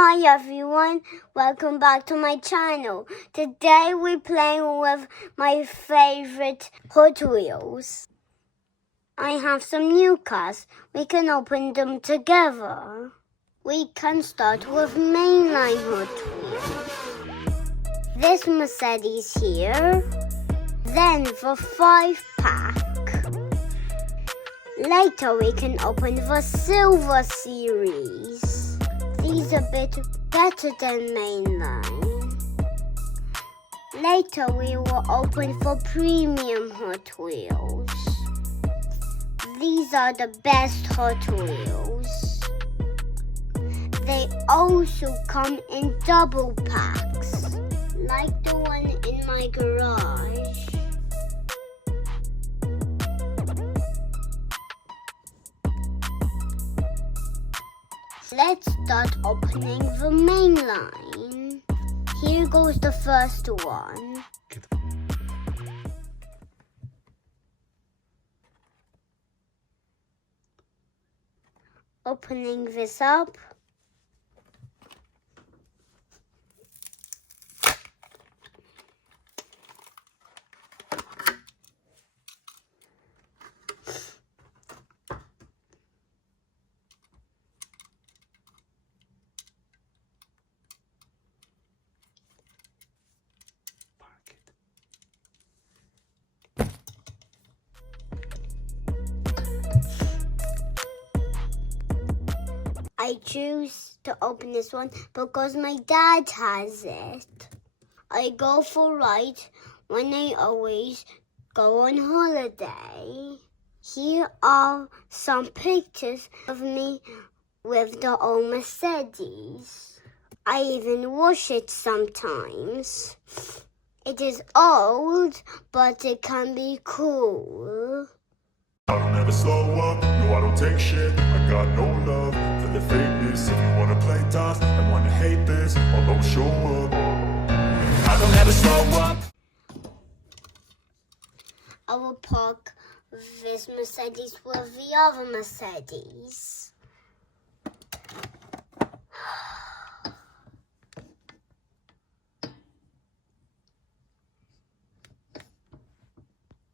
Hi everyone, welcome back to my channel. Today we're playing with my favorite Hot Wheels. I have some new cars. We can open them together. We can start with mainline Hot Wheels. This Mercedes here. Then the 5-pack. Later we can open the Silver Series. These are a bit better than mainline. Later we will open for premium Hot Wheels. These are the best Hot Wheels. They also come in double packs, like the one in my garage. Let's start opening the main line. Here goes the first one. Opening this up. I choose to open this one because my dad has it. I go for rides when I always go on holiday. Here are some pictures of me with the old Mercedes. I even wash it sometimes. It is old, but it can be cool. I don't ever slow up, no I don't take shit. I got no love for the fakeness. If you wanna play tough and wanna hate this, I'll always show up. I don't ever slow up. I will park this Mercedes with the other Mercedes.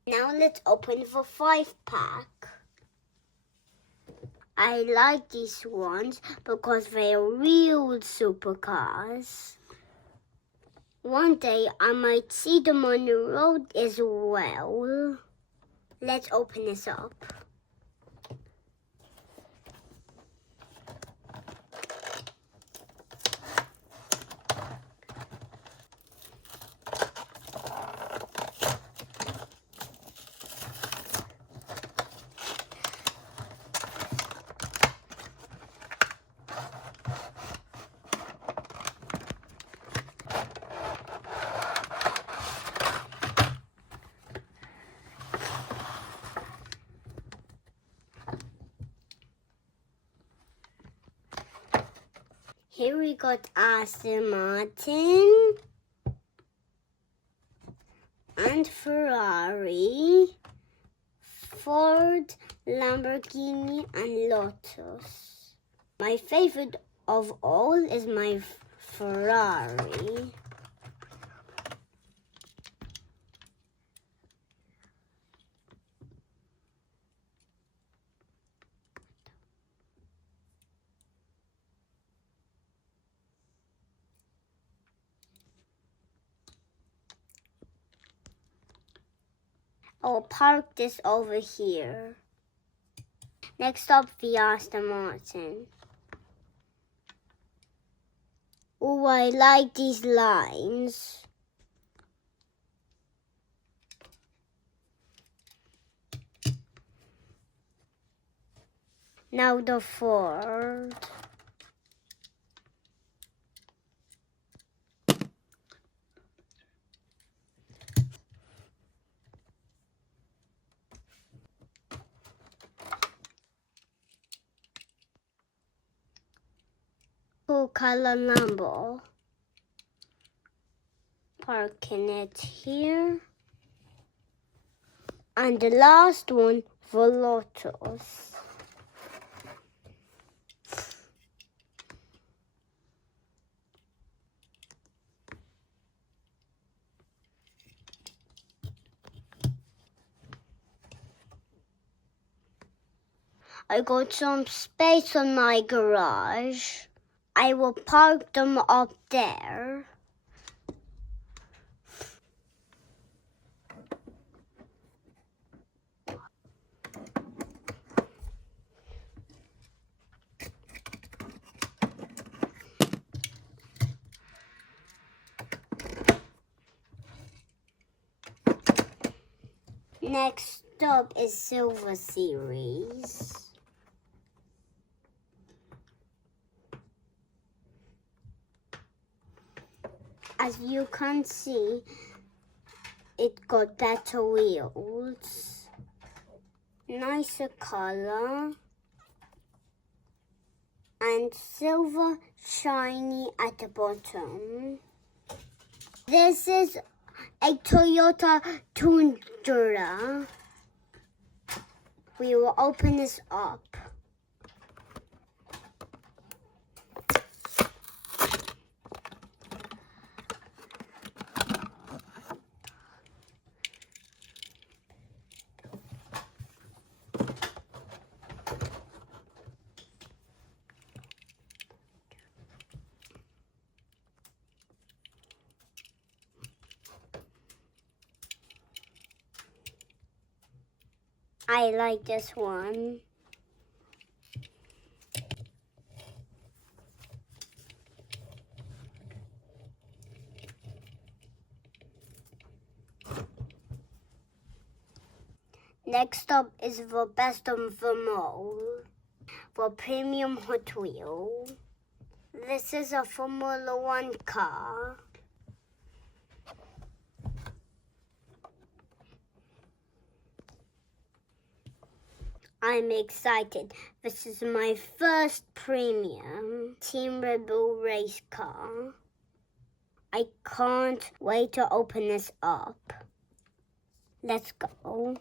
Now let's open the 5-pack. I like these ones because they are real supercars. One day I might see them on the road as well. Let's open this up. Here we got Aston Martin and Ferrari, Ford, Lamborghini and Lotus. My favorite of all is my Ferrari. I'll park this over here. Next up, the Aston Martin. Oh, I like these lines. Now the Ford. Cool color Lambo. Parking it here. And the last one, the Lotus. I got some space on my garage. I will park them up there. Next up is Silver Series. As you can see, it got better wheels, nicer color, and silver shiny at the bottom. This is a Toyota Tundra. We will open this up. I like this one. Next up is the best of them all, the Premium Hot Wheel. This is a Formula One car. I'm excited. This is my first premium Team Red Bull race car. I can't wait to open this up. Let's go.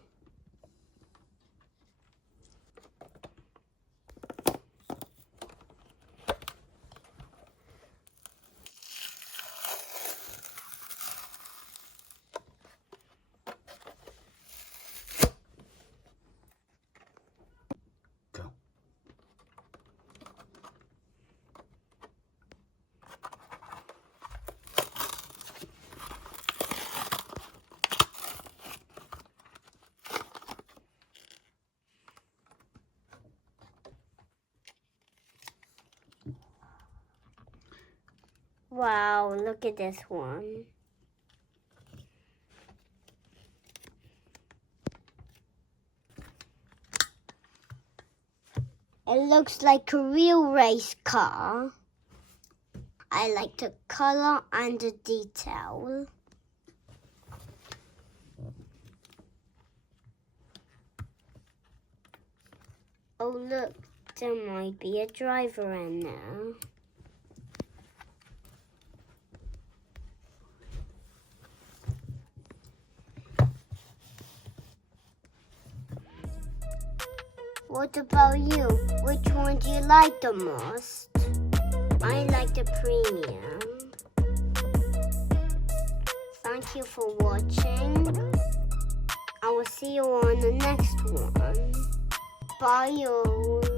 Wow, look at this one. It looks like a real race car. I like the color and the detail. Oh look, there might be a driver in there. What about you? Which one do you like the most? I like the premium. Thank you for watching. I will see you on the next one. Bye.